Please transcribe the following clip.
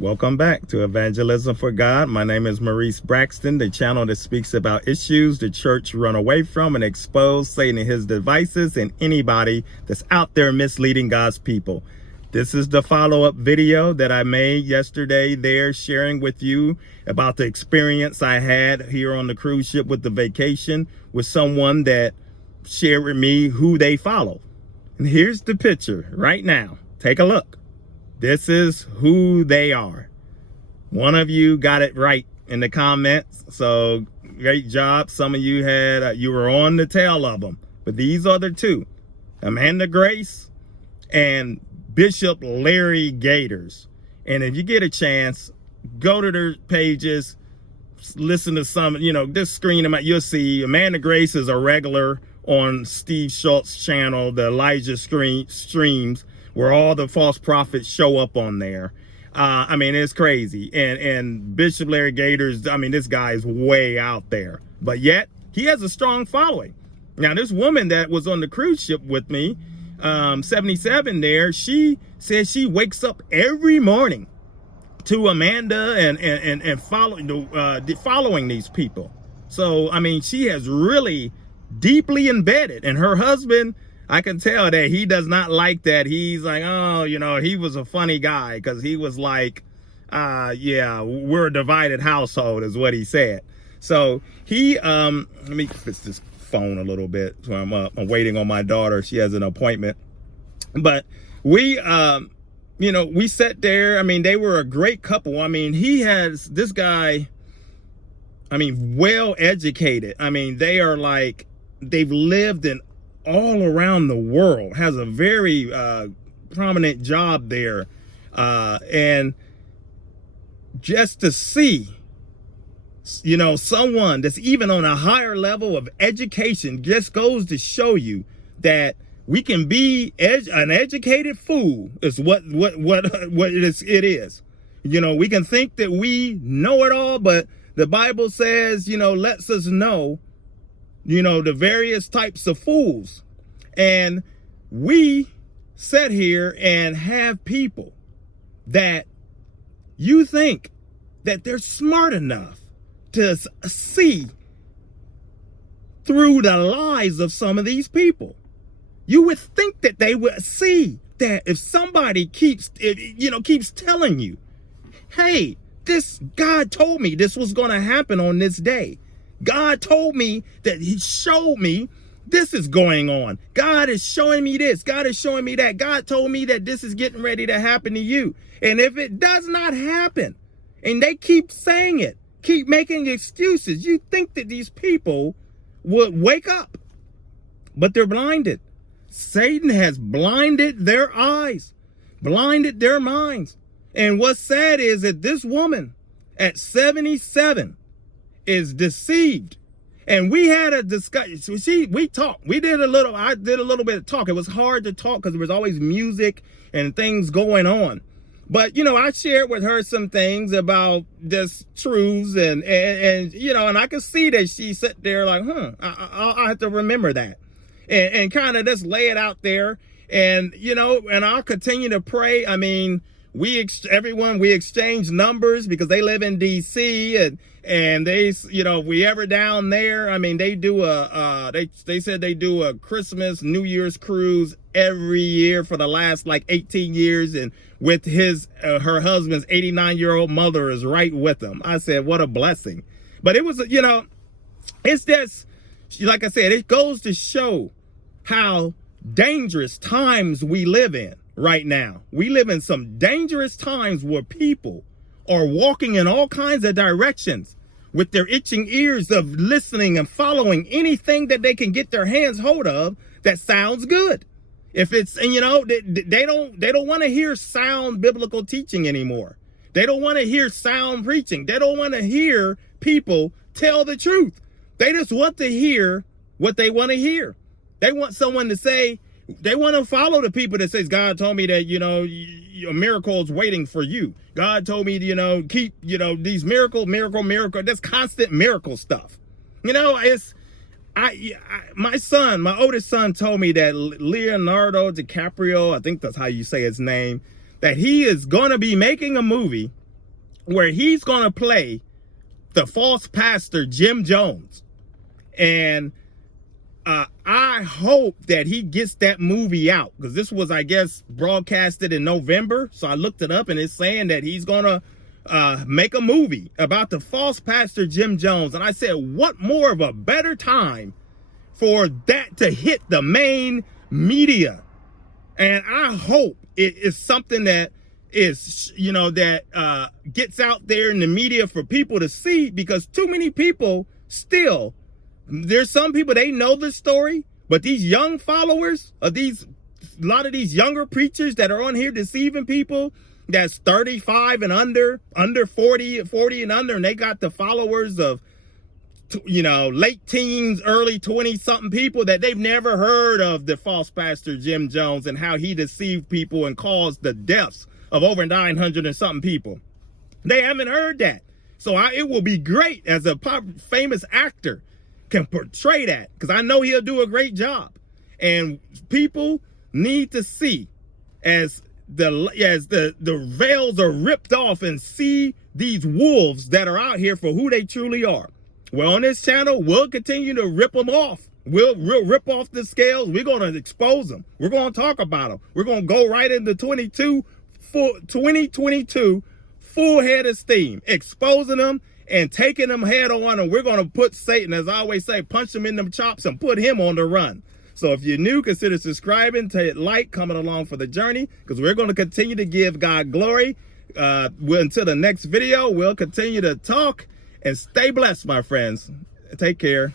Welcome back to Evangelism for God. My name is Maurice Braxton, the channel that speaks about issues the church run away from and expose Satan and his devices and anybody that's out there misleading God's people. This is the follow-up video that I made yesterday there, sharing with you about the experience I had here on the cruise ship with the vacation with someone that shared with me who they follow. And here's the picture right now. Take a look. This is who they are. One of you got it right in the comments, so great job. Some of you had you were on the tail of them, but these are the two: Amanda Grace and Bishop Larry Gators. And if you get a chance, go to their pages, listen to some, just screen them out. You'll see Amanda Grace is a regular on Steve Schultz's channel, the Elijah streams, where all the false prophets show up on there. I mean, it's crazy. And Bishop Larry Gators, I mean, this guy is way out there, but yet he has a strong following. Now, this woman that was on the cruise ship with me, 77 there, she says she wakes up every morning to Amanda and following these people. So, I mean, she has really deeply embedded, and her husband, I can tell that he does not like that. He's like, oh, he was a funny guy, because he was like, yeah, we're a divided household is what he said. So he, let me fix this phone a little bit. So I'm waiting on my daughter. She has an appointment. But we, we sat there. I mean, they were a great couple. I mean, this guy, I mean, well educated. I mean, they are like, they've lived in all around the world, has a very prominent job there, and just to see someone that's even on a higher level of education just goes to show you that we can be an educated fool is what it is. We can think that we know it all, but the Bible says, lets us know the various types of fools. And we sit here and have people that you think that they're smart enough to see through the lies of some of these people. You would think that they would see that if somebody keeps telling you, hey, God told me this was going to happen on this day. God told me that he showed me this is going on. God is showing me this. God is showing me that. God told me that this is getting ready to happen to you. And if it does not happen, and they keep saying it, keep making excuses, you think that these people would wake up, but they're blinded. Satan has blinded their eyes, blinded their minds. And what's sad is that this woman at 77 is deceived. And we had a discussion. We talked. I did a little bit of talk. It was hard to talk because there was always music and things going on. But, I shared with her some things about just truths and I could see that she sat there like, I'll have to remember that and kind of just lay it out there. And, and I'll continue to pray. I mean, we exchange numbers because they live in DC and they, we ever down there. I mean, they do they said they do a Christmas, New Year's cruise every year for the last like 18 years. And with her husband's 89-year-old mother is right with them. I said, what a blessing. But it was, it's just, like I said, it goes to show how dangerous times we live in. Right now, we live in some dangerous times where people are walking in all kinds of directions with their itching ears of listening and following anything that they can get their hands hold of that sounds good. If it's, and they don't want to hear sound biblical teaching anymore. They don't want to hear sound preaching. They don't want to hear people tell the truth. They just want to hear what they want to hear. They want someone to say, they want to follow the people that says, God told me that, a miracle is waiting for you. God told me to, keep, these miracle, that's constant miracle stuff. It's, my oldest son told me that Leonardo DiCaprio, I think that's how you say his name, that he is going to be making a movie where he's going to play the false pastor, Jim Jones. And I hope that he gets that movie out, because this was, I guess, broadcasted in November. So I looked it up, and it's saying that he's going to make a movie about the false pastor, Jim Jones. And I said, what more of a better time for that to hit the main media? And I hope it is something that is, you know, that gets out there in the media for people to see, because too many people still, there's some people, they know the story, but these young followers of a lot of these younger preachers that are on here deceiving people that's 35 and under 40 and under, and they got the followers of, you know, late teens, early 20 something people that they've never heard of the false pastor Jim Jones and how he deceived people and caused the deaths of over 900 and something people. They haven't heard that. So it will be great as a famous actor can portray that, because I know he'll do a great job. And people need to see as the veils are ripped off and see these wolves that are out here for who they truly are. Well, on this channel, we'll continue to rip them off. We'll rip off the scales. We're going to expose them. We're going to talk about them. We're going to go right into 2022 full head of steam, exposing them and taking them head on. And we're going to put Satan, as I always say, punch him in them chops and put him on the run. So if you're new, consider subscribing, to hit like, coming along for the journey, because we're going to continue to give God glory. Until the next video, we'll continue to talk, and stay blessed, my friends. Take care.